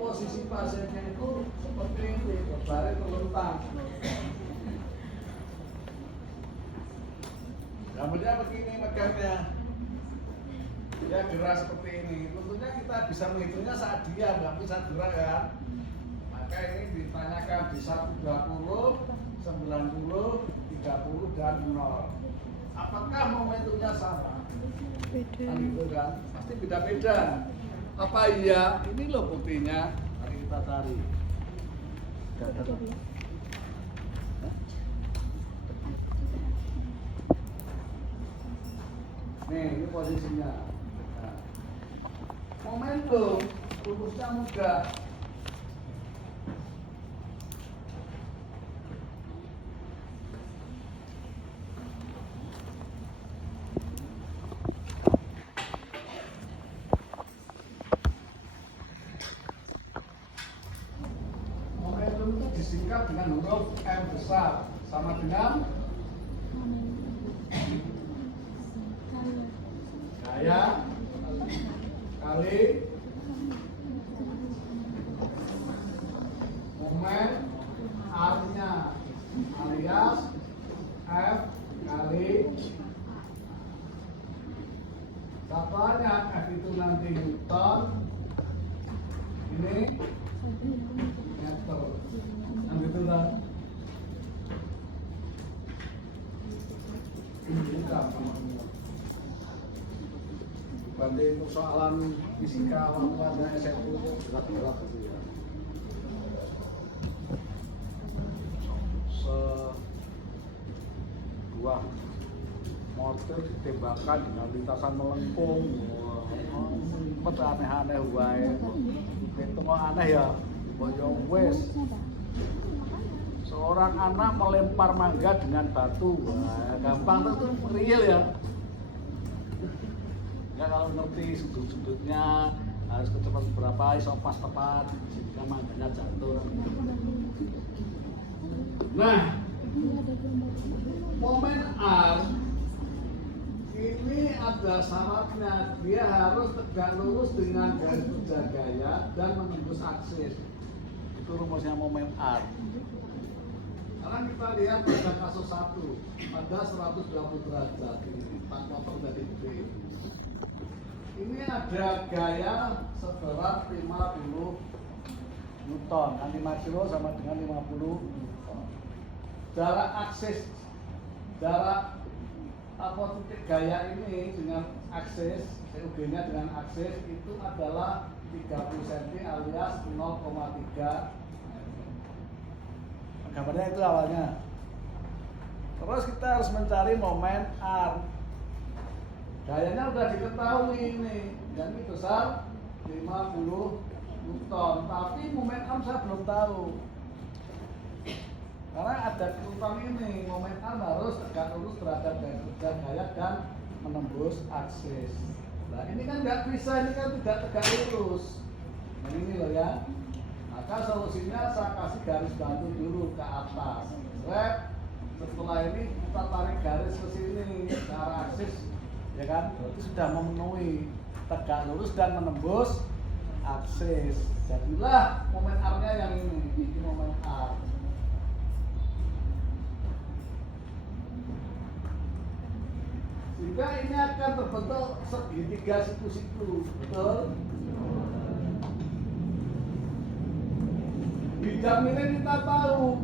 posisi pasiennya itu seperti ini, berbaring terlentang. Gambarnya begini megangnya. Dia gerak seperti ini. Tentunya kita bisa menghitungnya saat dia nggak bisa gerak kan. Maka ini ditanyakan di 120, 90, 30 dan 0. Apakah momentumnya sama? Beda. Kan gitu kan? Pasti beda-beda. Apa iya? Ini loh buktinya. Mari kita cari. Nih, ini posisinya. Nah, momentum rumusnya mudah. Momentum itu disingkat dengan huruf M besar, sama dengan gaya kali momen R-nya alias F kali satuannya F itu nanti Newton, ini meter. Nah gitu kan? Ini gampang. Banding persoalan fisika waktu SMP itu berat-berat gitu ya. Sebuah motor ditembakkan dengan lintasan melengkung. Cepet aneh-aneh wae. Itu kok aneh ya. Boyo wes. Seorang anak melempar mangga dengan batu. Wah, gampang tuh real ya. Ya kalau ngerti sudut-sudutnya harus kecepatan berapa, iso pas tepat sehingga mangganya jatuh. Nah, momen R ini ada syaratnya, dia harus tegak lurus dengan garis gaya dan menembus aksis. Itu rumusnya momen R. Sekarang kita lihat pada kasus 1 pada 120 derajat ini, tak motor dari B. Ini ada gaya seberat 50 Newton, kan 5 kilo sama dengan 50 Newton. Jarak aksis, jarak titik gaya ini dengan aksis, CUG-nya dengan aksis itu adalah 30 cm alias 0,3 gambarnya itu awalnya. Terus kita harus mencari momen R. Gayanya udah diketahui ini, dan ini besar 50 Newton, tapi momen R saya belum tahu. Karena ada ketentuan ini, momen R harus tegak lurus terhadap garis kerja gaya dan menembus aksis. Nah ini kan nggak bisa, ini kan tidak tegak lurus. Nah ini loh ya. Maka solusinya saya kasih garis bantu dulu ke atas. Setelah ini kita tarik garis ke sini ke arah aksis, ya kan? Berarti sudah memenuhi tegak lurus dan menembus aksis. Jadilah momen R-nya yang ini momen R. Sehingga ini akan terbentuk segitiga siku-siku, betul? Bidang ini kita tahu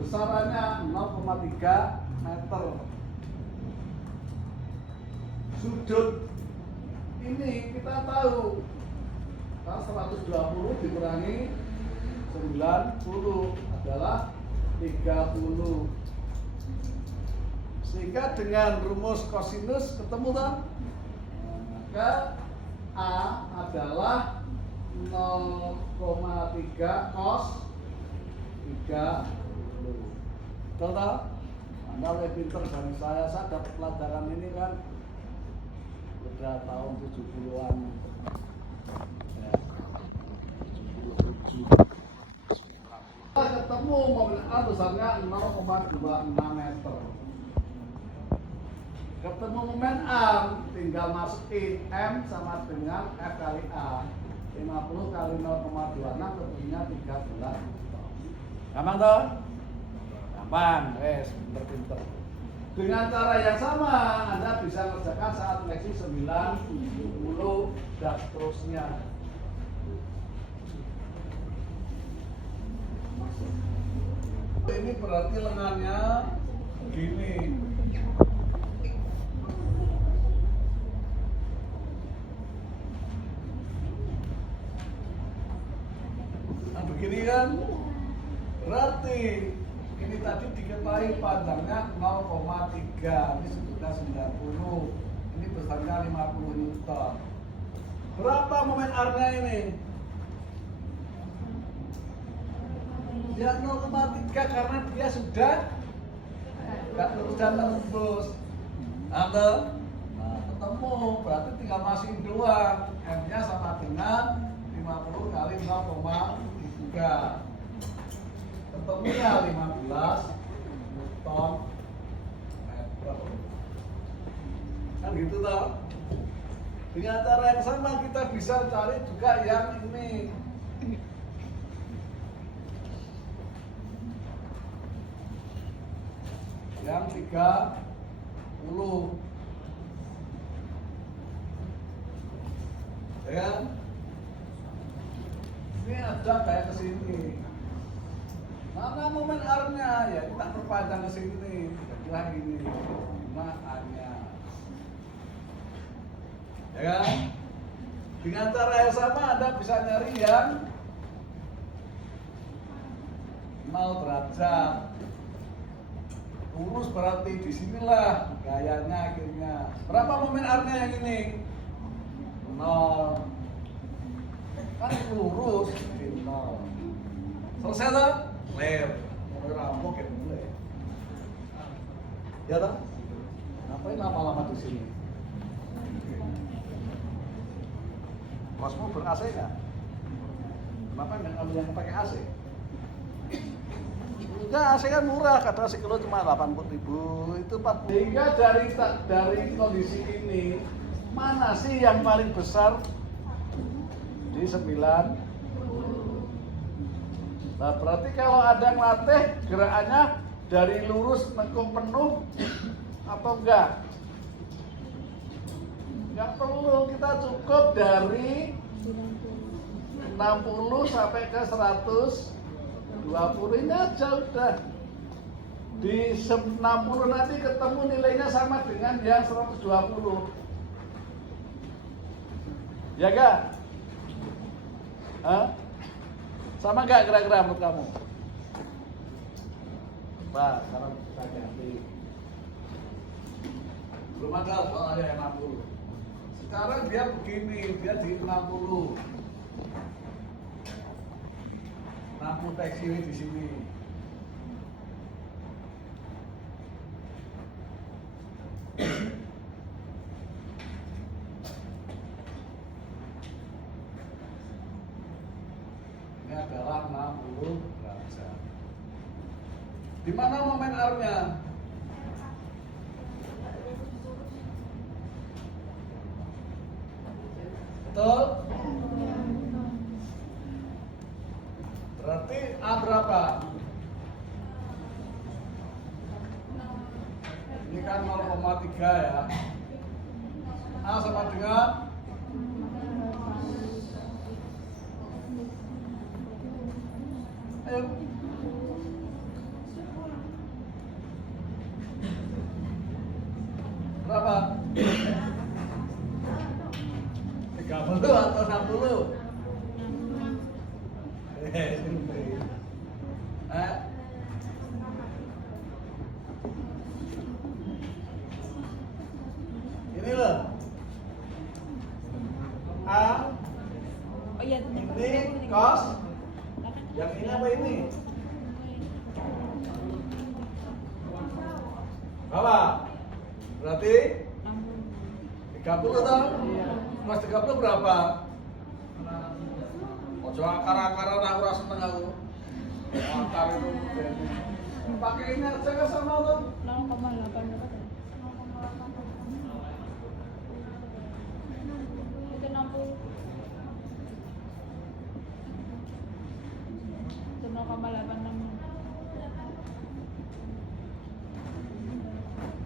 besarannya 0,3 meter. Sudut ini kita tahu 120 dikurangi 90 adalah 30. Sehingga dengan rumus kosinus ketemu kan? Maka A adalah 0,3 cos 30. Betul tak? Anda lebih pintar dari saya dapat pelajaran ini kan udah tahun 70-an ya. 77. Ketemu momen A besarnya 0,26 meter. Ketemu momen A, tinggal masukin M sama dengan F kali A. 50 kali 0,26 ketemunya 13. Gampang toh? Gampang, pinter-pinter. Dengan cara yang sama, Anda bisa kerjakan saat leksi 9, 10, dan seterusnya. Ini berarti lengannya begini. Nah begini kan, berarti ini tadi diketahui panjangnya 0,3, ini sudutnya 90, ini besarnya 50 Newton. Berapa momen R-nya ini? Ya 0,3 karena dia sudah nggak terus dan terus. Nah, ketemu, berarti tinggal masukin doang. M-nya sama dengan 50 kali 0,3. Ketemunya 15 Newton meter. Kan gitu toh. Dengan cara yang sama kita bisa cari juga yang ini. Yang 30. Ya kan? Ini ada kayak kesini. Mana momen R-nya? Ya kita perpanjang ke sini. Jadilah ini. Mana R-nya? Ya kan? Dengan cara yang sama Anda bisa nyari yang 0 derajat. Lurus berarti disinilah gayanya akhirnya. Berapa momen R-nya yang ini? 0. Kan lurus 0. Selesai toh? Clear. Mulai rampok ya mulai. Ya toh? Ngapain lama-lama di sini? Kosmo ber-AC nggak? Kenapa nggak ambil yang pakai AC? Enggak, AC kan murah, kadang sekilo cuma 80.000, itu 40. Sehingga dari kondisi ini, mana sih yang paling besar di 9? Nah berarti kalau ada ngelatih gerakannya dari lurus nekung penuh atau enggak? Enggak perlu, kita cukup dari 60 sampai ke 120 ini aja udah. Di 60 nanti ketemu nilainya sama dengan yang 120. Ya enggak? Hah? Sama enggak kira-kira menurut kamu? Pak, sekarang kita ganti. Belum ada soalnya yang 60. Sekarang dia begini, dia di 60. 60 teksi di sini. Ini adalah 60 derajat. Di mana momen R-nya? Betul? Berarti A berapa? Ini kan 0,3 ya. A sama dengan ayo. Berapa? 30 atau 60? Ini loh. A. Oh iya, Ini cos. Yang ini apa ini? Berapa? Berarti 30 toh? Mas 30 berapa? Ojo akar-akaran aku ora seneng aku. Akar itu. Pakai ini aja kan sama tuh. 0,8 berapa tadi? 0,8. Itu 60. 0,86.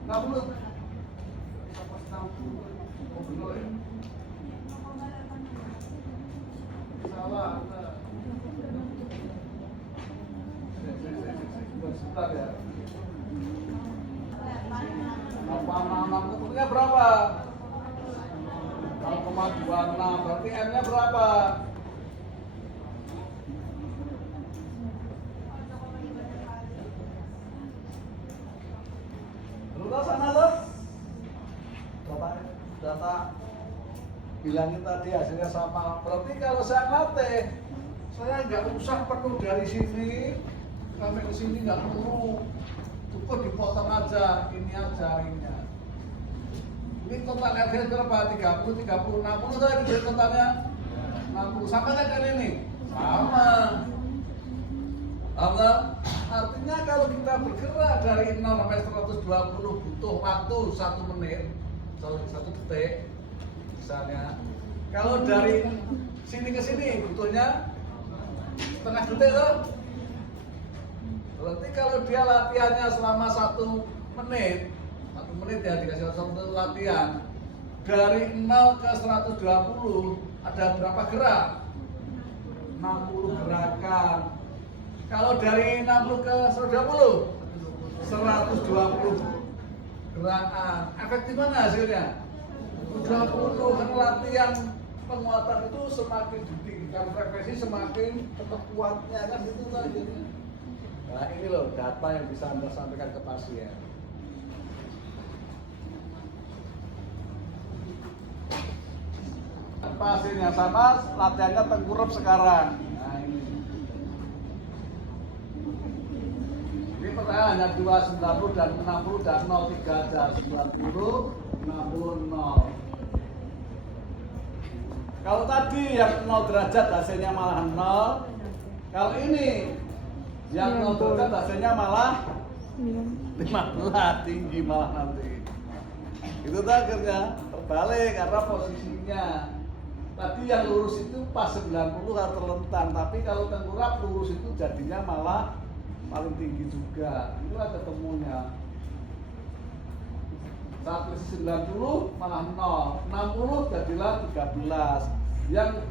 60. Oh, bener ya? Salah. Sebentar ya. 86 ketutupnya berapa? 0,26. Berarti M-nya berapa? Lu sana lo? Data bilangin tadi hasilnya sama. Berarti kalau saya ngelatih, saya nggak usah penuh dari sini sampai ke sini, nggak perlu. Cukup dipotong aja, ini aja, ini. Ini total RDS berapa? 30, 30, 60 tadi jadi totalnya 60. Sama kan ini? Sama. Artinya kalau kita bergerak dari 0 sampai 120 butuh waktu 1 menit, 1 detik misalnya. Kalau dari sini ke sini butuhnya setengah detik loh. Berarti kalau dia latihannya selama 1 menit, 1 menit ya dikasih 1 menit latihan, dari 0 ke 120 ada berapa gerak? 60 gerakan. Kalau dari 60 ke 120, 120 gerakan. Efektif mana hasilnya? 20, karena latihan penguatan itu semakin ditinggikan frekuensi semakin tetap kuatnya kan gitu lah jadinya. Nah ini loh data yang bisa Anda sampaikan ke pasien. Pasiennya sama, latihannya tengkurap sekarang. Nah ini. Ini pertanyaan hanya 2, 90 dan 60 dan 03 aja. 90, 60, 0. Kalau tadi yang 0 derajat hasilnya malah 0. Kalau ini yang 0 derajat hasilnya malah 15, tinggi malah nanti. Itu tuh akhirnya terbalik karena posisinya. Tadi yang lurus itu pas 90 harus terlentang, tapi kalau tengkurap lurus itu jadinya malah paling tinggi juga. Itulah ketemunya. Saat posisi 90 malah 0, 60 jadilah 13. Yang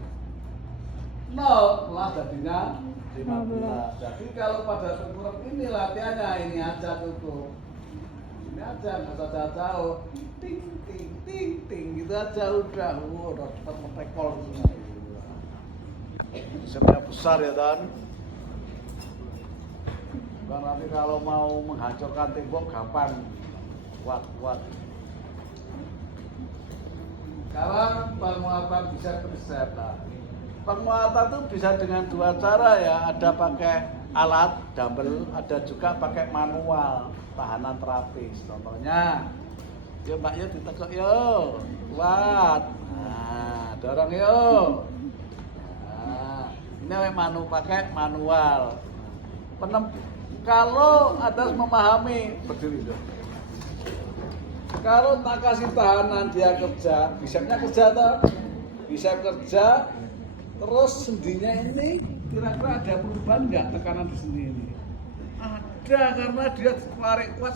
0 malah jadinya 15. Jadi kalau pada tengkurap ini latihannya ini aja tutup. Ini aja nggak usah jauh-jauh. Ting ting ting ting gitu aja udah cepat metekol gitu. Sebenarnya besar ya Dan. Bukan nanti kalau mau menghancurkan tembok gampang, kuat. Sekarang penguatan bisa preset lah. Penguatan itu bisa dengan 2 cara ya. Ada pakai alat dumbbell, ada juga pakai manual tahanan terapis. Contohnya, yuk Mbak yuk ditekuk yuk, kuat. Nah, dorong yuk. Nah, ini pakai manual. Kalau ada memahami berdiri dong. Kalau tak kasih tahanan dia kerja, bicepnya kerja toh, bicep kerja, terus sendinya ini kira-kira ada perubahan nggak tekanan di sendi ini? Ada, karena dia tarik kuat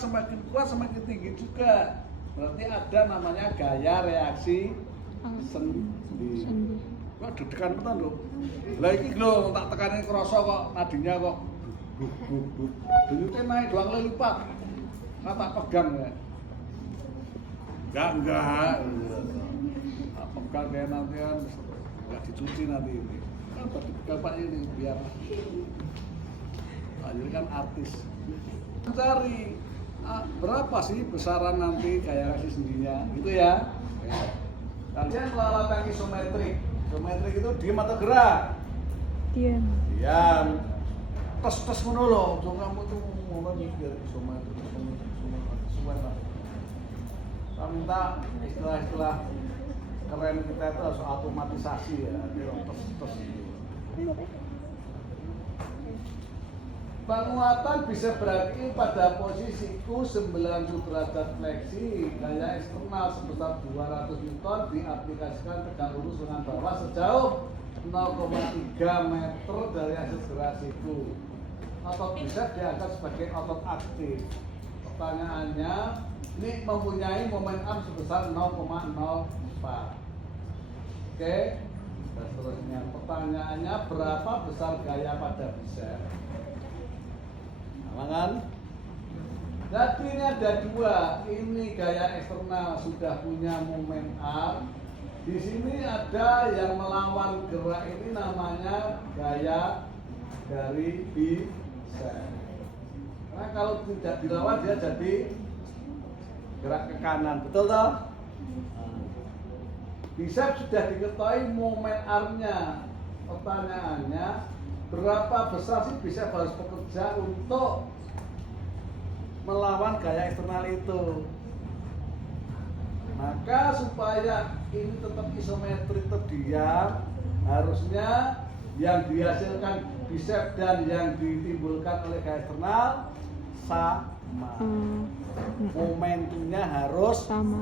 semakin tinggi juga. Berarti ada namanya gaya reaksi sendi. Kok deg-degan betul loh. Lah iki lho tak tekanin kerasa kok nadinya kok denyutnya naik 2 kali lipat. Nah tak pegang ya. Enggak. Tak pegang kayak nanti kan enggak dicuci nanti ini. Bapak ini biar jadi kan artis. Cari berapa sih besaran nanti kayak kasih sendinya gitu ya. Kalian latihan isometrik. Isometrik itu diam atau gerak? Diam. Tes menolong. So kamu tuh mau mikir isometrik. Saya minta istilah-istilah keren kita itu harus otomatisasi ya. Tes. Penguatan bisa berarti pada posisiku 90 derajat fleksi, gaya eksternal sebesar 200 Newton diaplikasikan tegak lurus dengan bawah sejauh 0,3 meter dari akselerasiku. Otot bisep diangkat sebagai otot aktif. Pertanyaannya, ini mempunyai momen arm sebesar 0,04. Oke, dan seterusnya. Pertanyaannya, berapa besar gaya pada bisep? Kan? Jadi ini ada dua. Ini gaya eksternal sudah punya momen arm. Di sini ada yang melawan gerak, ini namanya gaya dari bisep. Karena kalau tidak dilawan dia jadi gerak ke kanan, betul toh? Bisep sudah diketahui momen armnya. Pertanyaannya, berapa besar sih bisep harus bekerja untuk melawan gaya eksternal itu? Maka supaya ini tetap isometri terdiam, harusnya yang dihasilkan bisep dan yang ditimbulkan oleh gaya eksternal sama. Momentumnya harus sama.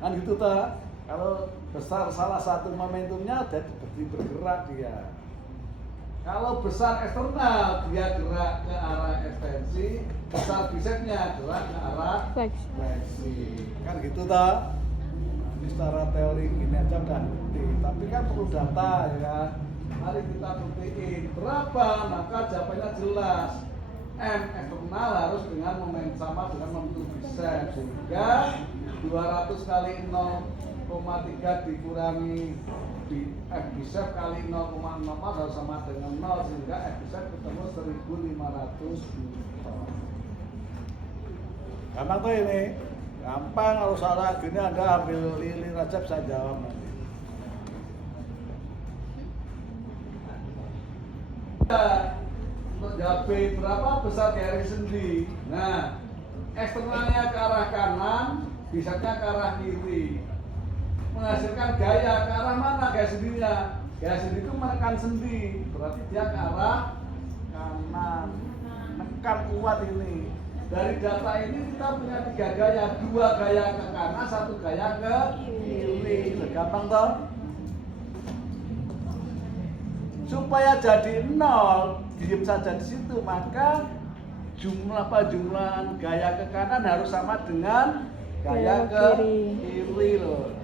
Kan gitu toh. Kalau besar salah satu momentumnya jadi bergerak dia. Kalau besar eksternal dia gerak ke arah ekstensi, besar bisepnya gerak ke arah fleksi. Kan gitu toh. Ini secara teori gini aja udah bukti, tapi kan perlu data ya kan. Mari kita buktiin berapa, maka jawabannya jelas. M eksternal harus dengan momen sama dengan momentum bisep, sehingga 200 kali 0,3 dikurangi F bisep kali 0,04 harus sama dengan 0, sehingga F bisep ketemu 1500 Newton. Gampang tuh ini, gampang. Kalau salah gini Anda ambil lilin aja bisa jawab nanti. Untuk jawab B, berapa besar garis sendi? Nah, eksternalnya ke arah kanan, bisepnya ke arah kiri. Menghasilkan gaya ke arah mana gaya sendinya? Gaya sendi itu menekan sendi, berarti dia ke arah kanan. Menekan kuat ini. Dari data ini kita punya 3 gaya, 2 gaya ke kanan, 1 gaya ke kiri. Gampang toh? Supaya jadi 0, diem saja di situ, maka jumlahan gaya ke kanan harus sama dengan gaya ke kiri loh.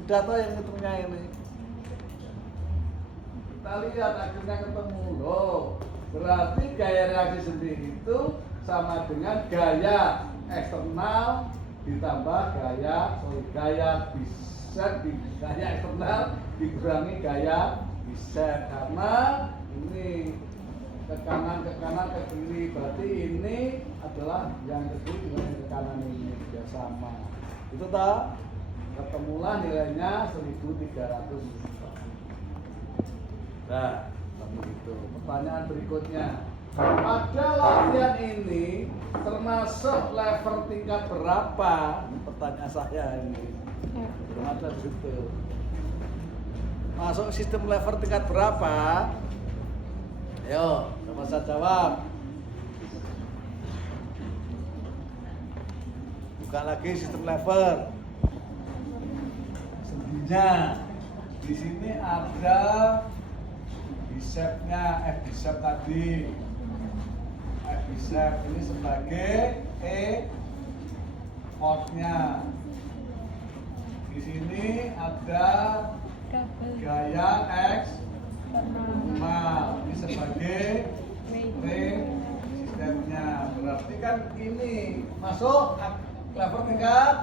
Mudah toh yang hitungnya ini. Kita lihat akhirnya ketemu loh. Berarti gaya reaksi sendi itu sama dengan gaya eksternal ditambah gaya bisep, gaya eksternal dikurangi gaya bisep, karena ini ke kanan ke kiri, berarti ini adalah yang ke kiri dengan yang ke kanan ini dia sama. Itu toh, ketemulah nilainya 1300 Newton. Nah, begitu. Pertanyaan berikutnya, pada latihan ini termasuk lever tingkat berapa? Ini pertanyaan saya ini. Belum ada di situ. Masuk sistem lever tingkat berapa? Ayo, coba saya jawab. Buka lagi sistem lever. Sendinya di sini ada bisepnya, F bisep tadi. F bisep ini sebagai force-nya. Di sini ada gaya X ini sebagai resistensnya. Berarti kan ini masuk lever tingkat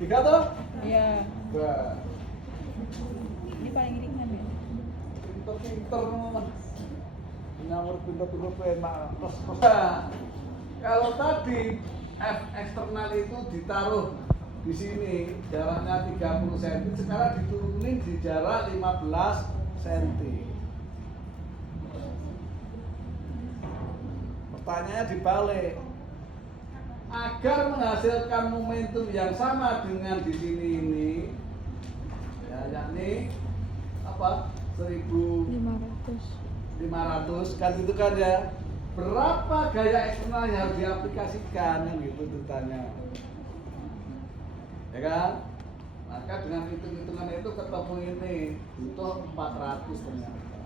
3 tuh? Iya. Bah. Ini paling ringan ya. Pinter nyamur pinter-pinter enak. Nah, kalau tadi F eksternal itu ditaruh di sini jaraknya 30 cm, sekarang diturunin di jarak 15 cm. Pertanyaannya dibalik. Agar menghasilkan momentum yang sama dengan di sini ini, ya, yakni apa? 1500 kan itu kan ya. berapa gaya eksternal yang harus diaplikasikan kan gitu ditanya. Ya kan? Maka dengan hitung-hitungan itu ketemu ini butuh 400 ternyata.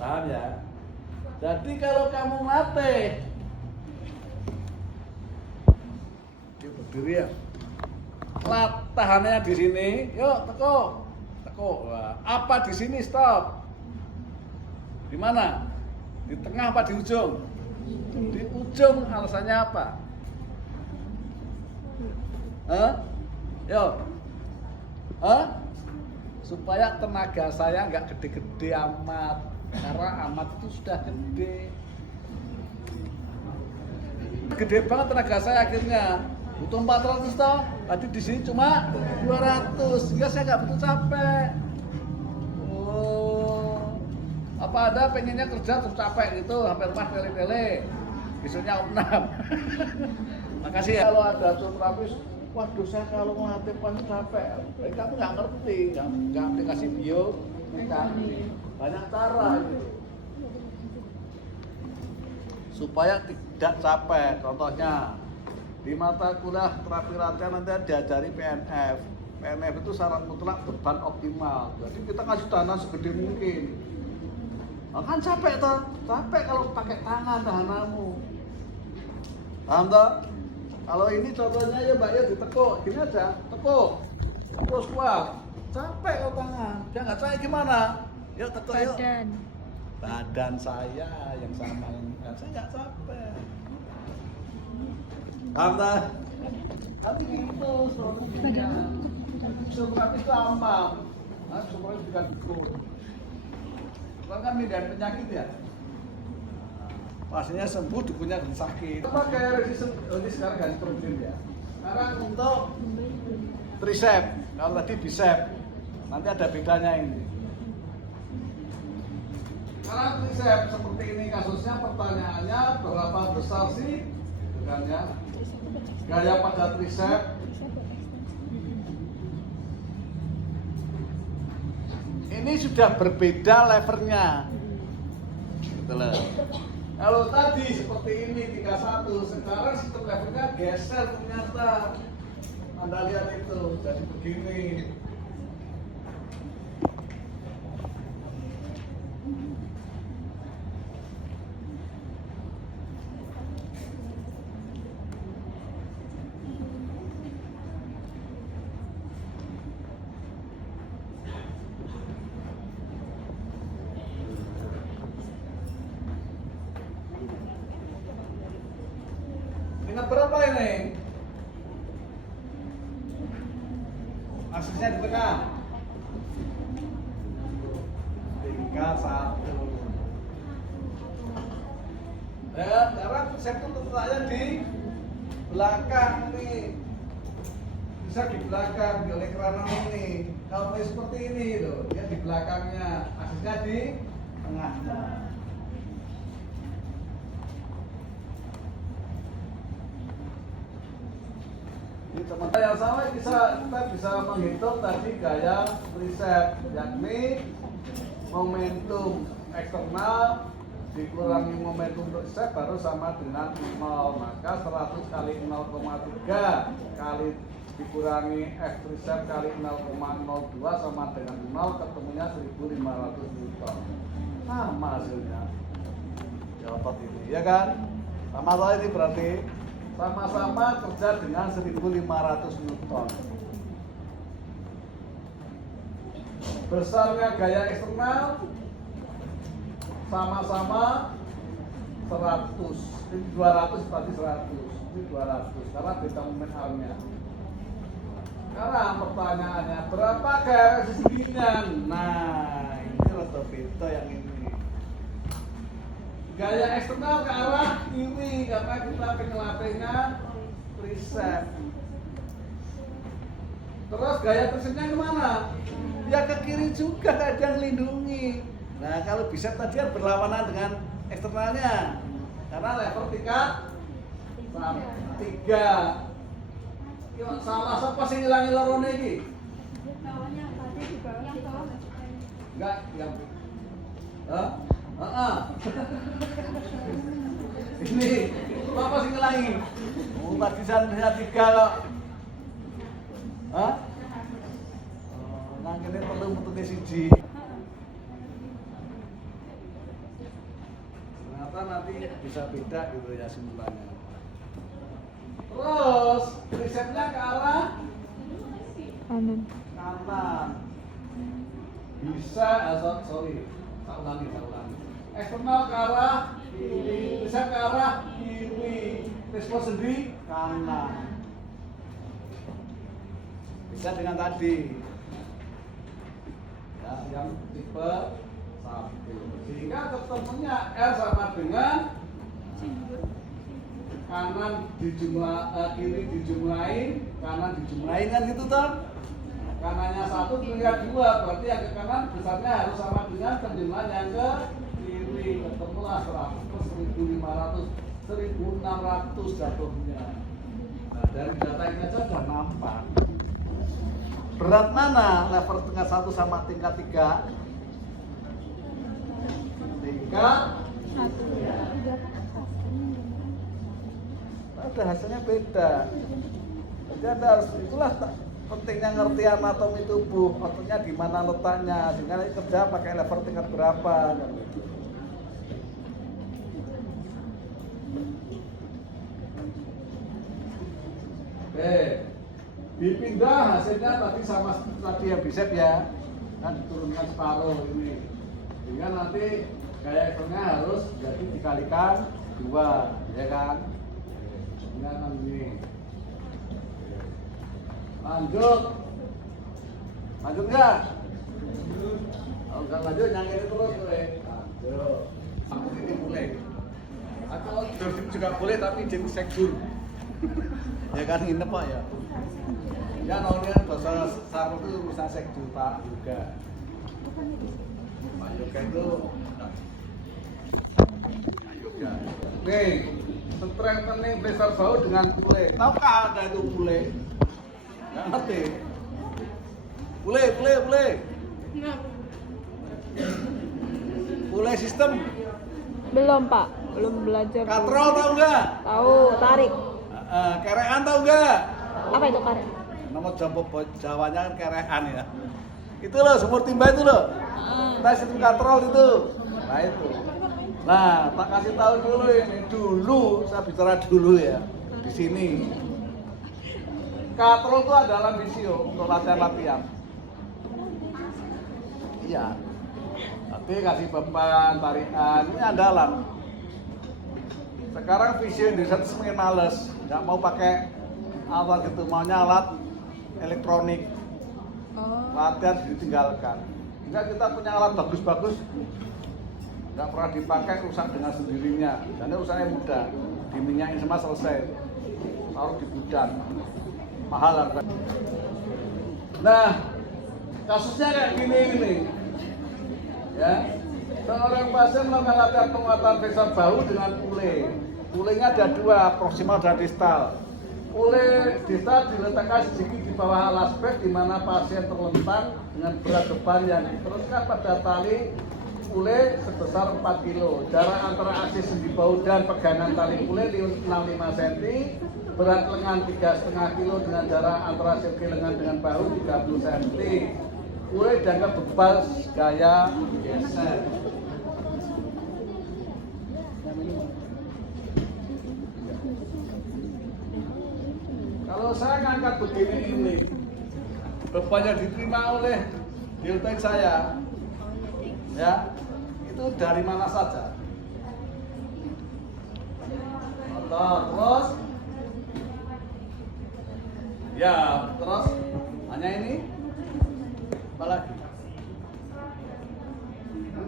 Paham ya? Jadi kalau kamu mati, yuk berdiri ya. Tahannya di sini, yuk teko. Wah, apa di sini stop? Di mana? Di tengah apa di ujung? Di ujung, alasannya apa? Yuk. Supaya tenaga saya nggak gede-gede amat, karena amat itu sudah gede. Gede banget tenaga saya akhirnya. Butuh 400 toh, tadi di sini cuma 200, sehingga saya nggak butuh capek. Oh, apa ada pengennya kerja terus capek gitu, hampir rumah tele-tele, besoknya opnam. Makasih ya. Kalau ada terapis, waduh saya kalau mau hatipan capek, kamu nggak ngerti, nggak aplikasi bio, banyak cara gitu. Supaya tidak capek, contohnya. Di mata kuliah terapi latihan nanti diajari PNF. PNF itu syarat mutlak beban optimal. Jadi kita kasih dana segede mungkin. Nah, kan capek toh, capek kalau pakai tangan tahananmu. Paham toh? Kalau ini contohnya ya Mbak ya ditekuk, gini aja, tekuk, terus kuat. Capek kalau tangan, dia nggak capek gimana? Yuk tekuk yuk. Badan saya yang sama, saya nggak capek. Karena tapi gitu solusinya. Tapi lama. Nah, semuanya juga ikut. Kalau kan medan penyakit ya. Pastinya sembuh, dukunya sakit. Apa kayak resisten ini sekarang ganti problem ya. Sekarang untuk tricep, kalau tadi bicep, nanti ada bedanya ini. Sekarang tricep seperti ini kasusnya, pertanyaannya berapa besar sih? Bukan ya? Gaya pada tricep ini sudah berbeda levernya gitu loh. Kalau tadi seperti ini 31, sekarang sistem levernya geser ternyata. Anda lihat itu jadi begini. Ingat berapa ini? Aksesnya di tengah. Tinggal 1. Ya, sekarang saya tuh letaknya di belakang nih. Bisa di belakang, oleh kerana ini. Kalau seperti ini loh, dia di belakangnya. Aksesnya di tengahnya. Di teman yang sama kita bisa menghitung tadi gaya tricep, yakni momentum eksternal dikurangi momentum tricep baru sama dengan 0. Maka 100 kali 0,3 kali dikurangi F tricep kali 0,02 sama dengan 0, ketemunya 1500 Newton. Sama hasilnya. Ya otot ini, ya kan? Sama ini berarti sama-sama kerja dengan 1500 Newton. Besarnya gaya eksternal sama-sama 100. Ini 200 berarti 100. Ini 200 karena beta momen armnya. Sekarang pertanyaannya, berapa gaya resistensnya? Nah, ini roto beta yang ini. Gaya eksternal ke arah kiri karena kita pengelatihnya tricep. Terus gaya tricepnya kemana? Ya ke kiri juga, ada yang lindungi. Nah kalau bisa tadi kan berlawanan dengan eksternalnya karena lever tingkat 3. Salah siapa sih ngilangi lorone ini? Enggak, yang Hah? Heeh. Ini apa sih ngelangi? Oh, tadi saya 3 kok. Hah? Oh, nang kene perlu metune siji. Ternyata nanti bisa beda gitu ya simpulannya. Terus risetnya ke arah Kanan. kanan. Bisa, sorry. Tak ulangi. Eksternal ke arah kiri, bisa ke arah kiri. Respon sendiri kanan. Bisa dengan tadi. Ya, yang tipe 1. Sehingga ketemunya R sama dengan kanan dijumlah, kiri dijumlahin, kanan dijumlahin kan gitu toh. Kanannya 1, kirinya 2, berarti yang ke kanan besarnya harus sama dengan penjumlahan yang ke kiri. Ketemulah 100 plus 1500, 1600 jatuhnya. Nah, dari data ini aja sudah nampak. Berat mana level tingkat 1 sama tingkat 3? Tingkat 1. Ada hasilnya beda. Jadi Anda harus, itulah pentingnya ngerti anatomi tubuh, otaknya di mana letaknya, sehingga nanti kerja pakai level tingkat berapa. Oke, dipindah hasilnya tadi sama tadi yang bicep ya, kan diturunkan separuh ini, sehingga nanti gaya ekornya harus jadi dikalikan 2, ya kan? Sehingga kan ini. Lanjut nggak? Kalau nggak lanjut nyangin terus boleh. Lanjut. Aku ini boleh. Atau dosen juga boleh tapi jadi sekjur. Ya kan nginep pak ya. Ya namanya bahasa sarung itu bisa sekjur pak juga. Pak Yoga itu. Pak Yoga. Oke, strengthening besar bahu dengan pule. Tahukah ada itu pule? Nggak ngerti. Pule. Pule sistem. Belum Pak, belum belajar. Katrol tahu nggak? Tahu, tarik. Kerean tahu nggak? Apa itu karet? Nama Jawanya kan kerean ya. Itu loh sumur timba itu loh. Nah sistem katrol itu. Nah itu. Nah tak kasih tahu dulu ini. Dulu saya bicara dulu ya di sini. Katrol itu adalah visio untuk latihan. Iya. Tapi kasih beban, tarikan, ini andalan. Sekarang visio Indonesia itu semakin males, nggak mau pakai alat gitu, maunya alat elektronik. Latihan ditinggalkan. Enggak, kita punya alat bagus-bagus, nggak pernah dipakai, rusak dengan sendirinya. Dan ini rusaknya mudah, diminyakin semua selesai. Taruh di gudang. Mahal harga. Nah, kasusnya kayak gini. Ya. Seorang pasien melakukan latihan penguatan besar bahu dengan pule. Pulenya ada 2, proksimal dan distal. Pule distal diletakkan sedikit di bawah alas bed di mana pasien terlentang dengan berat beban yang diteruskan pada tali pule sebesar 4 kg. Jarak antara aksi sendi bahu dan pegangan tali pule 65 cm. Berat lengan 3,5 kg dengan jarak antara sirki lengan dengan bahu 30 cm. Pule dianggap bebas gaya geser. Kalau saya ngangkat begini ini, beban yang diterima oleh deltoid saya, ya, itu dari mana saja. Terus, ya, terus hanya ini, apa lagi?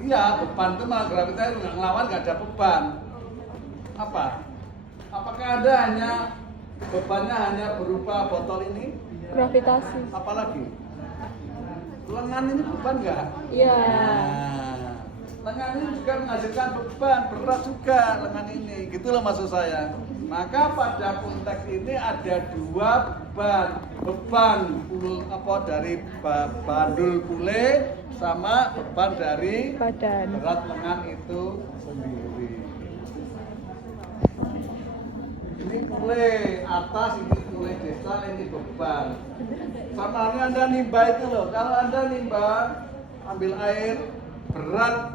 Iya, beban itu malah gravitasi nggak ngelawan, nggak ada beban. Apa? Apakah ada hanya bebannya hanya berupa botol ini? Gravitasi. Apalagi? Lengan ini beban nggak? Iya. Nah, lengan ini juga menghasilkan beban, berat juga lengan ini. Gitu loh maksud saya. Maka pada konteks ini ada dua beban dari bandul pule sama beban dari Badan. berat lengan itu sendiri. Ini pule atas, ini pule desa, ini beban. Sama halnya Anda nimba itu loh. Kalau Anda nimba, ambil air berat,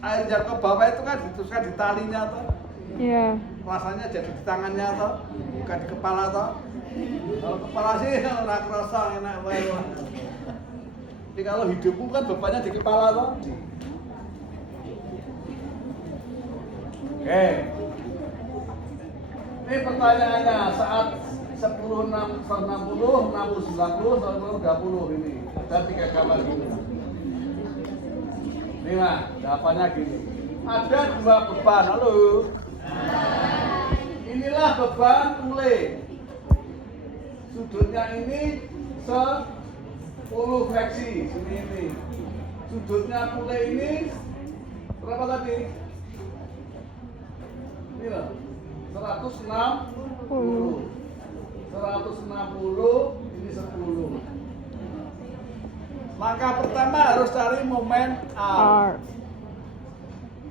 air yang ke bawah itu kan diteruskan di talinya toh. Iya. Rasanya jadi di tangannya toh, bukan di kepala toh. Kalau kepala sih ora kerasa enak wae. Tapi kalau hidupmu kan bebannya di kepala toh. Oke. Ini pertanyaannya saat 10, 60, 60, 90, 120 ini. Ada 3 gambar gini. Ini mah, jawabannya gini. Ada 2 beban, halo. Inilah beban pule. Sudutnya ini 10 fraksi, sini ini. Sudutnya pule ini berapa tadi? Ini loh, 160. 160, ini 10. Langkah pertama harus cari momen R.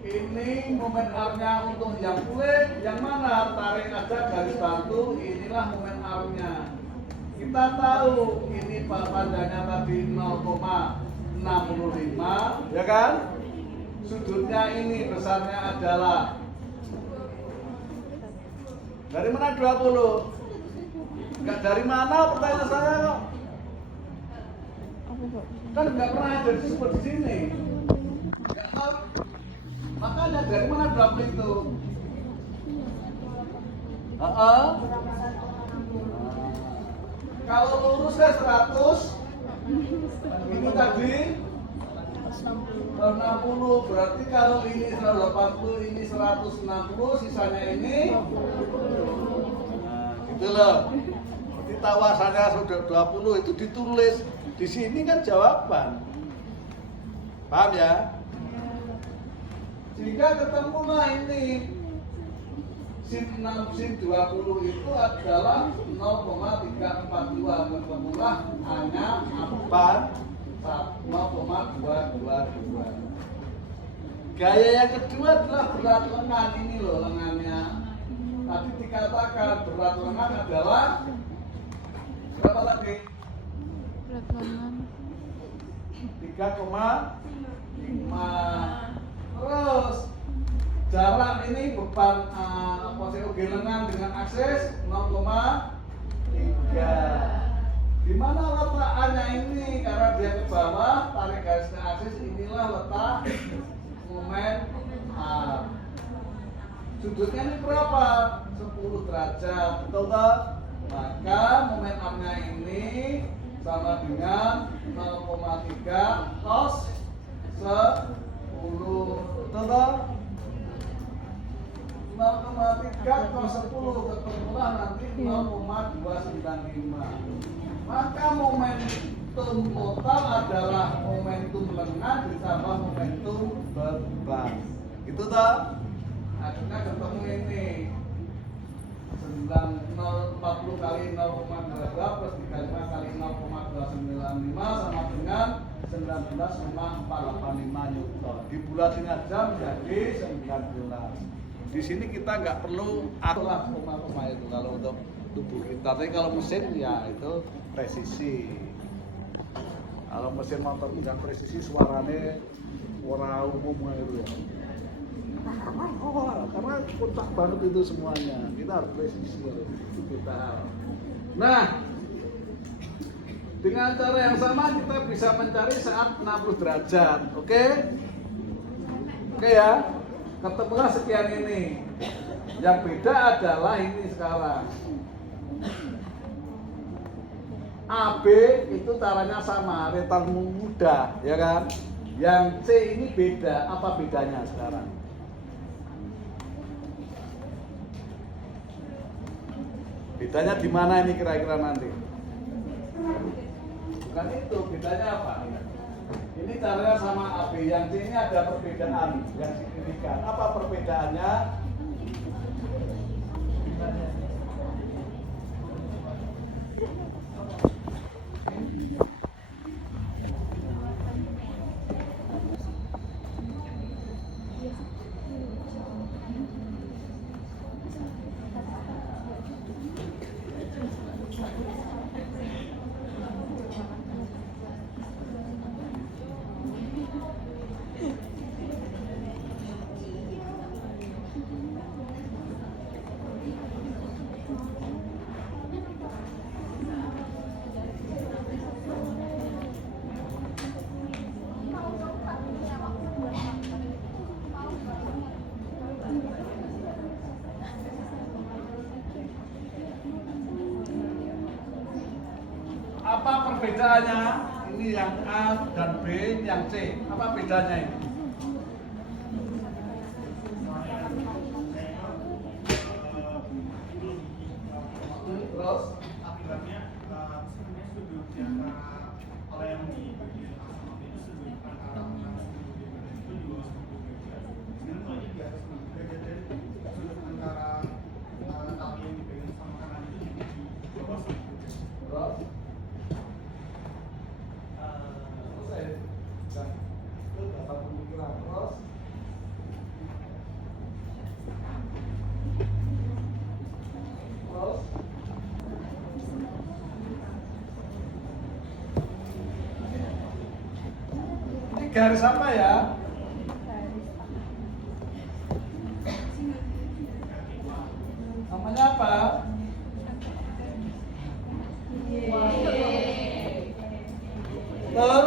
Ini momen R-nya untuk yang pule, yang mana? Tarik aja garis bantu, inilah momen R-nya. Kita tahu ini panjangnya tadi 0,65, ya kan? Sudutnya ini besarnya adalah dari mana 20? Enggak dari mana pertanyaan saya kok? Kan enggak pernah ada disebut di sini. Enggak tahu. Makanya dari mana 20 itu? Kalau lurusnya 100, ini tadi 160, berarti kalau ini 180, ini 160, sisanya ini. Nah, gitu loh. Berarti tawasannya sudah 20 itu ditulis. Di sini kan jawaban. Paham ya? Jika ketemulah ini sin 6 sin 20 itu adalah 0,342, ketemulah hanya 0,222. Gaya yang kedua adalah berat lengan, ini loh lengannya. Tadi dikatakan berat lengan adalah berapa tadi? Berat lengan 3,5. Terus jarak ini beban COG lengan dengan akses 0,3. Di mana letaknya ini? Karena dia ke bawah, tarik garis ke aksis, inilah letak momen R. Sudutnya ini berapa? 10 derajat, betul tak? Maka momen R-nya ini sama dengan 0,3 cos 10, betul tak? 0,3 cos 10 ketemulah nanti 0,295. Maka momentum total adalah momentum lengan ditambah momentum beban. Itu toh? Akhirnya ketemu ini 40 kali 0,22 plus 35 kali 0,295 sama dengan 19,485 Newton. Dibulatin aja menjadi 19. Di sini kita nggak perlu aturlah koma-koma itu kalau untuk tubuh kita. Tapi kalau mesin ya itu presisi. Kalau mesin motor dengan presisi suaranya suara umum itu ya. Karena kontak banget itu semuanya. Kita harus presisi itu kita. Nah, dengan cara yang sama kita bisa mencari saat 60 derajat. Oke? Oke ya. Ketemulah sekian ini. Yang beda adalah ini sekarang. AB itu caranya sama, rentan mudah, ya kan? Yang C ini beda. Apa bedanya sekarang? Bedanya di mana ini kira-kira nanti? Bukan itu, bedanya apa? Ini caranya sama AB, yang C ini ada perbedaan yang signifikan. Apa perbedaannya? Apa perbedaannya? Ini yang A dan B, yang C. Apa bedanya ini? Terus? Akibatnya sebenarnya sudut antara kalau yang di bagian atas itu sudut antara itu juga sudut derajat. Sebenarnya kalau di atas sudut derajat dan sudut antara tali yang dipegang sama kanan itu juga di bawah sudut derajat. Terus? Selesai. Itu dasar pemikiran. Terus? Terus? Ini garis apa ya? Namanya apa? Betul?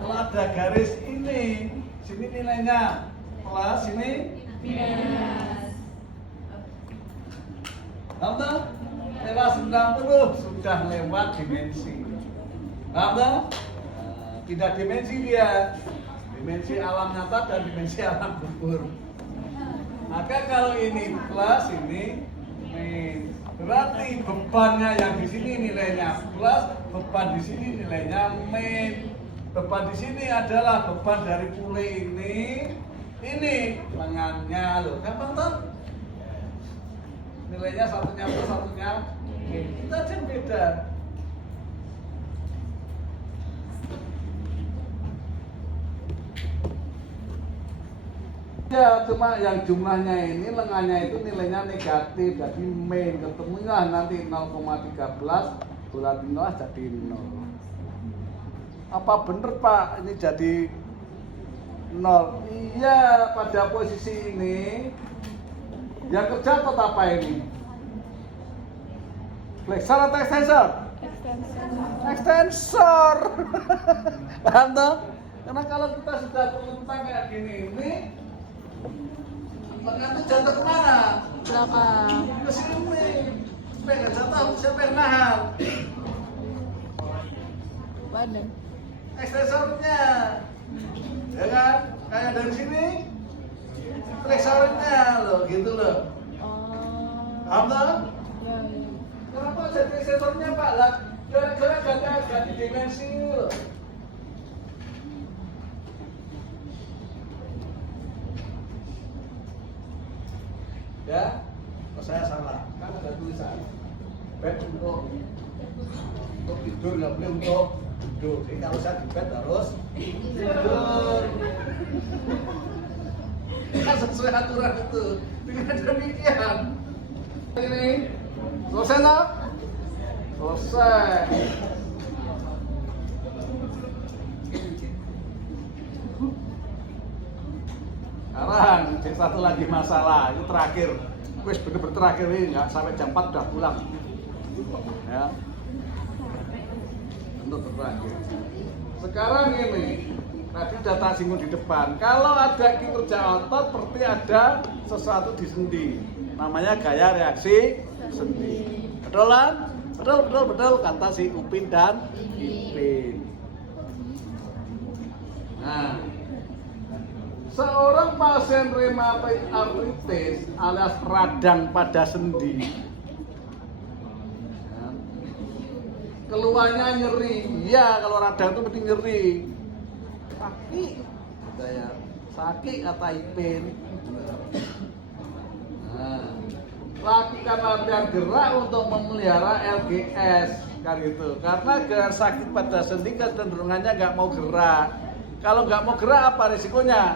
Kalau ada garis ini, sini nilainya plus, sini paham tak? Lewat 90 sudah lewat dimensi. Paham tak? Pindah dimensi dia. Dimensi alam nyata dan dimensi alam kubur. Maka kalau ini plus, ini min. Berarti bebannya yang di sini nilainya plus, beban di sini nilainya min. Beban di sini adalah beban dari pule ini lengannya loh. Gampang toh? Nilainya satunya plus, satunya min. Kita aja yang beda. Ya, cuma yang jumlahnya ini lengannya itu nilainya negatif, jadi min ketemunya nanti 0,13 bulat 0 jadi 0. Apa bener Pak ini jadi 0? Iya, pada posisi ini yang kerja atau apa ini? Flexor atau extensor? Extensor. Paham toh? Karena kalau kita sudah terlentang kayak gini ini lengan itu jatuh kemana? Belakang. Ke sini. Supaya nggak jatuh, siapa yang nahan? Badan. Ekstesornya. Ya kan? Kayak dari sini flexornya loh, gitu loh. Oh. Paham toh? Ya, ya. Kenapa jadi ekstesornya Pak? Lah, gara-gara ganti dimensi loh. Ya, oh, saya salah. Kan ada tulisan bed untuk tidur, nggak boleh untuk duduk. Jadi kalau saya di bed harus tidur. Kan sesuai aturan itu. Dengan demikian, ini selesai tak? Selesai. Sekarang satu lagi masalah, itu terakhir. Wes bener-bener terakhir ini, nggak sampai jam 4 udah pulang. Ya. Untuk terakhir. Sekarang ini, tadi udah tak singgung di depan. Kalau ada kinerja otot, berarti ada sesuatu di sendi. Namanya gaya reaksi sendi. Betul kan? Betul kata si Upin dan Ipin. Nah, seorang pasien rheumatoid arthritis alias radang pada sendi, ya, keluarnya nyeri. Iya, kalau radang itu mesti nyeri. Sakit, kata ya. Sakit kata Ipin. Nah, lakukan latihan gerak untuk memelihara LGS kan gitu. Karena gerak sakit pada sendi kecenderungannya nggak mau gerak. Kalau nggak mau gerak apa risikonya?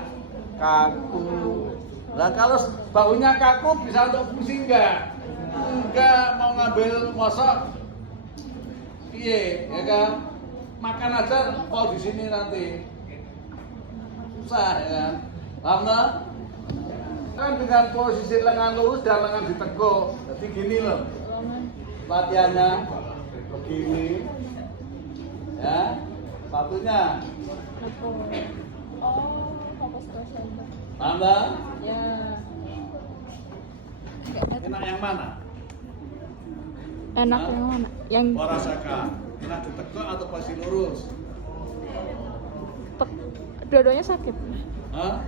Kaku. Nah kalau bahunya kaku bisa untuk fungsi enggak? Enggak, mau ngambil mosok piye, ya kan? Makan aja kalau di sini nanti susah, ya kan? Paham tak? Kan dengan posisi lengan lurus dan lengan diteguk. Jadi gini loh. Latihannya begini. Ya. Satunya. Oh, fokus ke center. Paham tak? Ya. Enak yang mana? Enak Hah? yang mana? Yang Kau rasakan, enak ditekuk atau pasti lurus? dua-duanya sakit. Hah?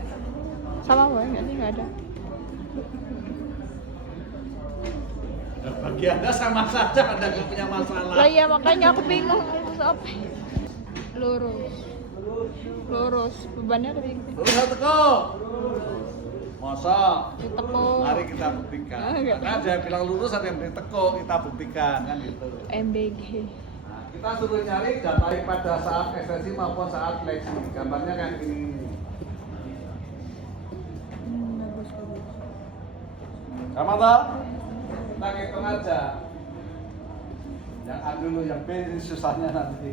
Sama gue nggak sih? Nggak ada. Dan bagi Anda sama saja, Anda nggak punya masalah. Lah iya makanya aku bingung lurus apa. Lurus. Lurus. Bebannya lebih gede. Lurus atau tekuk? Masa? Ditekuk. Mari kita buktikan. Enggak. Karena saya bilang lurus ada yang ditekuk, kita buktikan kan gitu. MBG. Nah, kita suruh nyari data pada saat ekstensi maupun saat fleksi. Gambarnya kayak gini. Bagus bagus. Sama toh? Kita hitung aja. Yang A dulu, yang B ini susahnya nanti.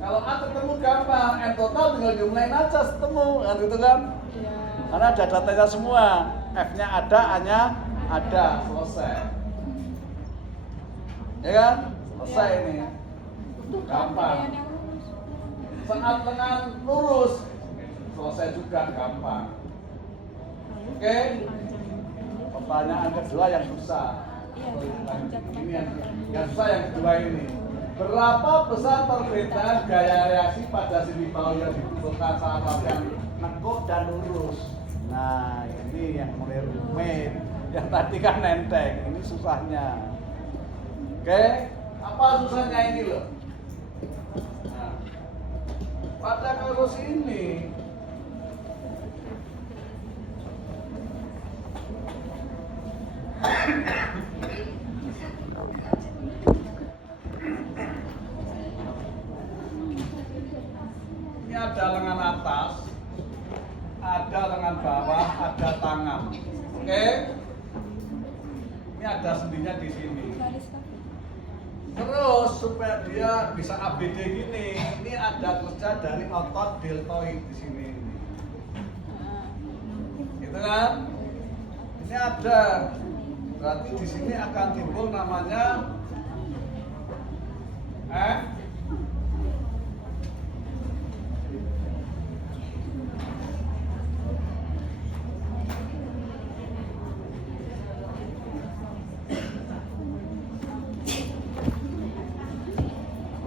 Kalau A ketemu gampang, N total tinggal jumlahin aja ketemu, kan gitu kan? Iya. Karena ada datanya semua. F-nya ada, A-nya ada, selesai. Ya kan? Selesai Iya. ini. Tuh Gampang. kalian yang lurus. Saat dengan lurus, selesai juga gampang. Oke? Pertanyaan kedua yang susah. Ini yang susah yang kedua ini. Berapa besar perbedaan gaya reaksi pada sisi bawah yang dibutuhkan saat latihan nekuk dan lurus? Nah, ini yang mulai rumit. Yang tadi kan nenteng, ini susahnya. Oke? Apa susahnya ini loh? Nah, pada lurus ini ini ada lengan atas, ada lengan bawah, ada tangan. Oke? Ini ada sendinya di sini. Garis kaki. Terus supaya dia bisa ABD gini, ini ada kerja dari otot deltoid di sini. Gitu kan? Ini ada. Berarti di sini akan timbul namanya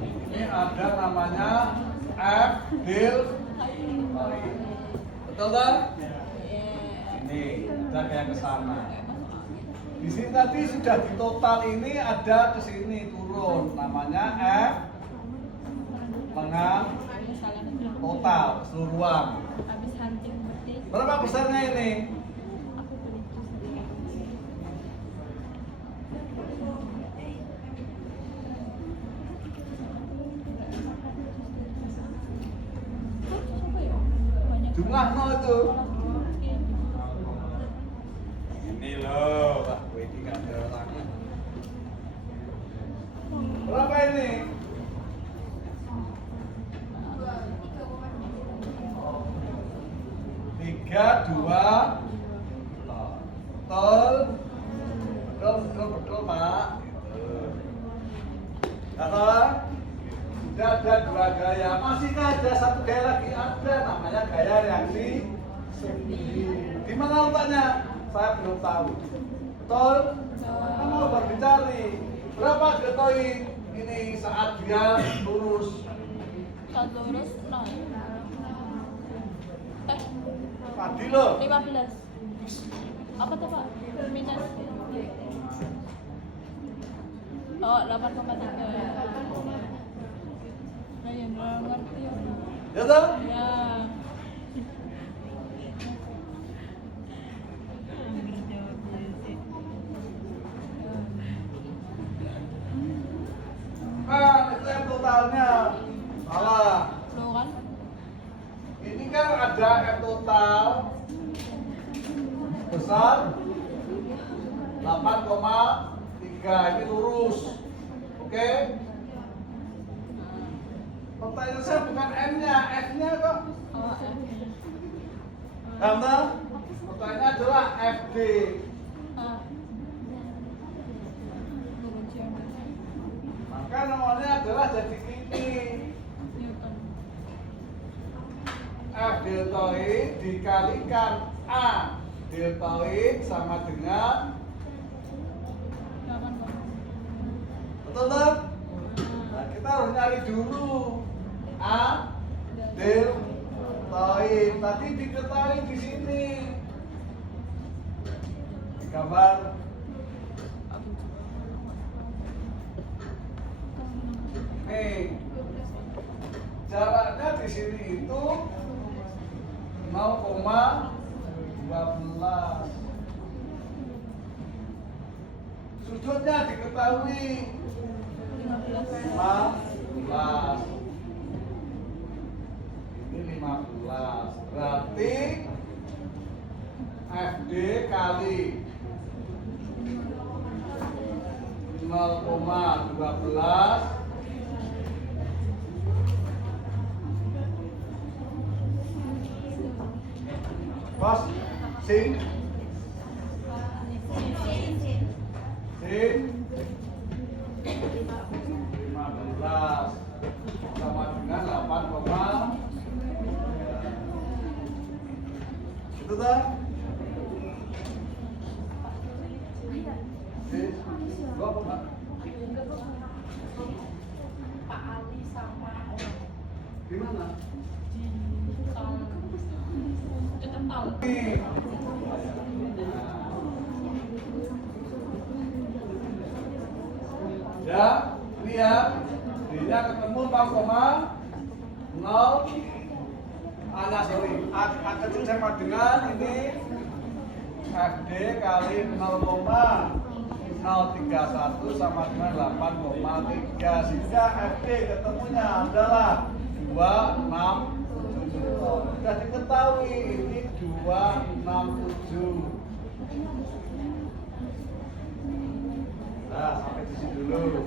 ini ada namanya F deltoid. Betul kan? Ini kita kayak ke sana. Di sini tadi sudah di total ini ada ke sini turun namanya F lengan total keseluruhan. Habis hunting berarti Berapa besarnya ini? aku beli Jumlah no itu. Ini loh, wah gue ini gak ada tangan. Berapa ini? Tiga, dua, betul, betul, Pak. Kata, sudah ada dua gaya, masihkah ada satu gaya lagi? Ada, namanya gaya reaksi sendiri. Di mana letaknya? Saya belum tahu. Betul? Kamu harus dicari. Berapa deltoid ini saat dia lurus? saat lurus 0. Tadi loh. 15. Apa tuh Pak? Minus. Oh 8,3. Nah ya nggak ngerti ya. Ya toh? Ya. Nah, itu yang totalnya. Salah. Lo kan? Ini kan ada F total besar 8,3. Ini lurus. Oke? Pertanyaan saya bukan M-nya, F-nya kok. Oh, Karena pertanyaan adalah FD. ah. Maka nomornya adalah jadi ini. Newton. F deltoid dikalikan A deltoid sama dengan 8,3. Betul kan? Nah, kita harus nyari dulu A, deltoid. Tadi diketahui di sini. Di gambar. Nih, jaraknya di sini itu 0,12. Sudutnya diketahui 15. Ini 15. Berarti FD kali 0,12 Bos, sin 15 sama dengan 8, itu tak? Gua apa Pak? Pak Ali sama Di mana? dekat tahun. Ya, lihat, D-nya ketemu 0,0. Sorry, A kecil sama dengan ini FD kali 0,031 sama dengan 8,3, sehingga FD ketemunya adalah 267. Sudah diketahui ini 267. Nah, sampai di sini dulu.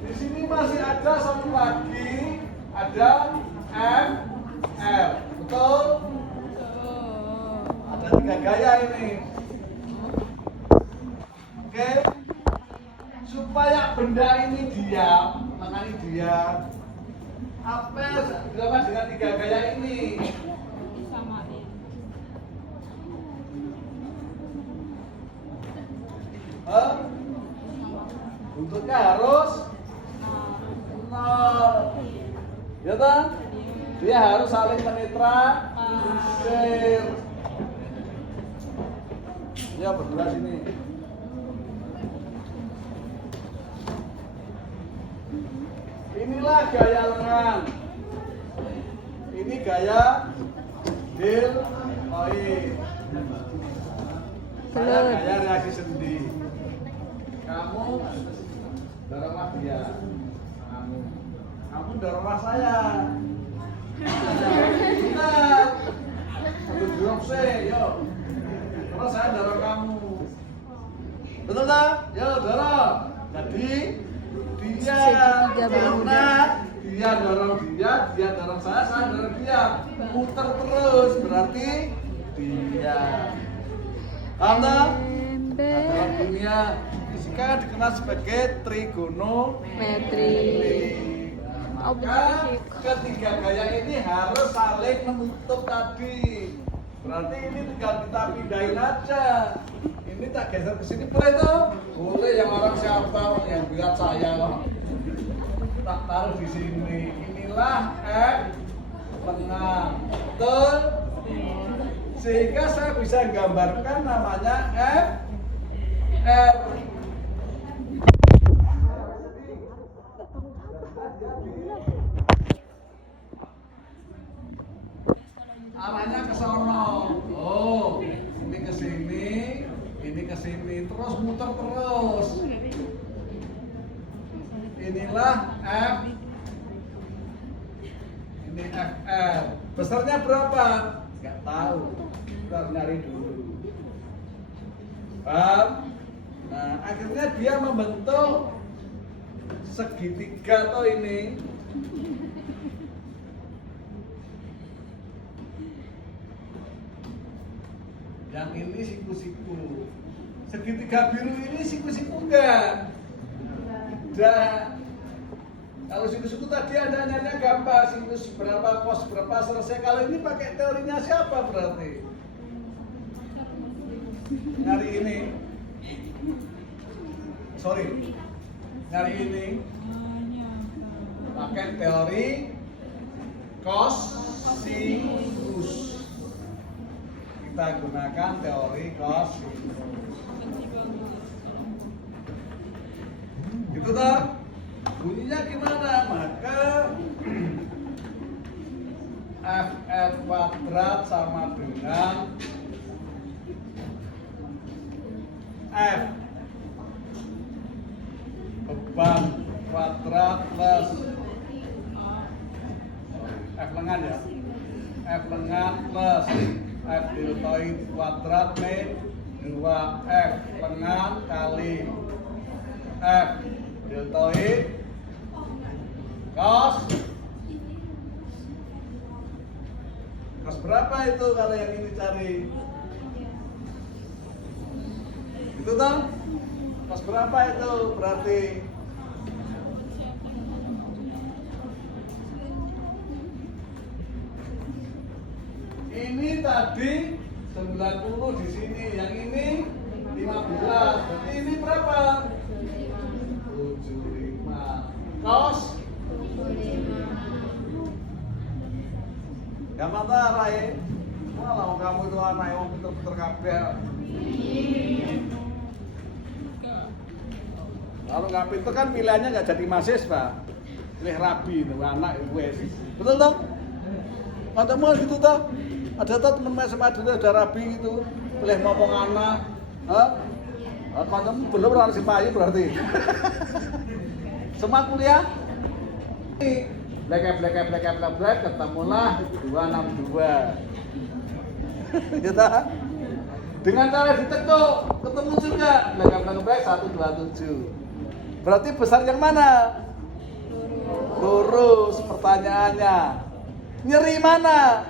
Di sini masih ada satu lagi, ada ML. Betul? Ada 3 gaya ini. Oke. Supaya benda ini diam, makanya diam. Apa dilakukan dengan 3 gaya ini? Samain. Bentuknya harus 0. Ya kan? Dia harus saling menetralisir. Ya berdua sini. Inilah gaya lengan. Ini gaya deltoid. Saya gaya reaksi sendi. Kamu doronglah dia. Kamu doronglah saya. Benar. Satu dorong saya, yuk. Terus saya dorong kamu. Betul tak? Yuk dorong. Jadi dia karena dia dorong dia dorong saya dorong dia. Muter terus berarti dia. Paham tak? Dalam dunia fisika dikenal sebagai trigonometri. Maka ketiga gaya ini harus saling menutup tadi. Berarti ini tinggal kita pindahin aja. Ini tak geser ke sini boleh tuh? Boleh, yang orang siapa yang bilang saya tak taruh di sini. Inilah lengan. Betul? Sehingga saya bisa gambarkan namanya R. Arahnya ke sono. Oh, ini ke sini, terus muter terus. Inilah F. Ini FR. Besarnya berapa? Nggak tahu. Kita harus nyari dulu. Paham? Nah, akhirnya dia membentuk segitiga toh ini. Yang ini siku-siku. Segitiga biru ini siku-siku enggak? Enggak. Kalau siku-siku tadi ada nyarinya gampang, sinus berapa, cos berapa, selesai. Kalau ini pakai teorinya siapa berarti? Nyari ini. sorry, nyari ini pakai teori cosinus. Kita gunakan teori cosinus. Gitu toh? Bunyinya gimana? Maka FF kuadrat sama dengan F beban kuadrat plus F lengan ya, F lengan plus F deltoid kuadrat min 2F lengan kali F deltoid cos berapa itu kalau yang ini cari? Itu toh? Cos berapa itu berarti? Ini tadi 90 di sini, yang ini 15. Berarti ini berapa? 75. Cos gampang tak Rai? Malah kamu itu anak yang pinter-pinter kabeh. Kalau nggak pinter kan pilihannya nggak jadi mahasiswa, pilih rabi itu anak wes. Betul toh? Kancamu gitu toh? Ada toh teman SMA dulu ada rabi gitu, pilih ngomong anak. Hah? Kancamu belum orang si payu berarti. Semua kuliah? Black, ketemulah 262. Gitu. Dengan cara ditekuk, ketemu juga black 127. Berarti besar yang mana? Lurus. Pertanyaannya, nyeri mana?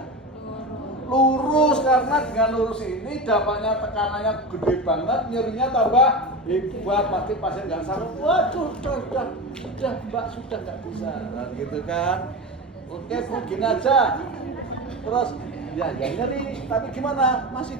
Lurus, karena dengan lurus ini dapatnya tekanannya gede banget, nyerinya tambah hebat. Pasti pasien nggak sanggup. Waduh, sudah Mbak sudah nggak bisa. Nah, gitu kan? Oke, begini aja. Terus ya nyeri, tapi gimana? Masih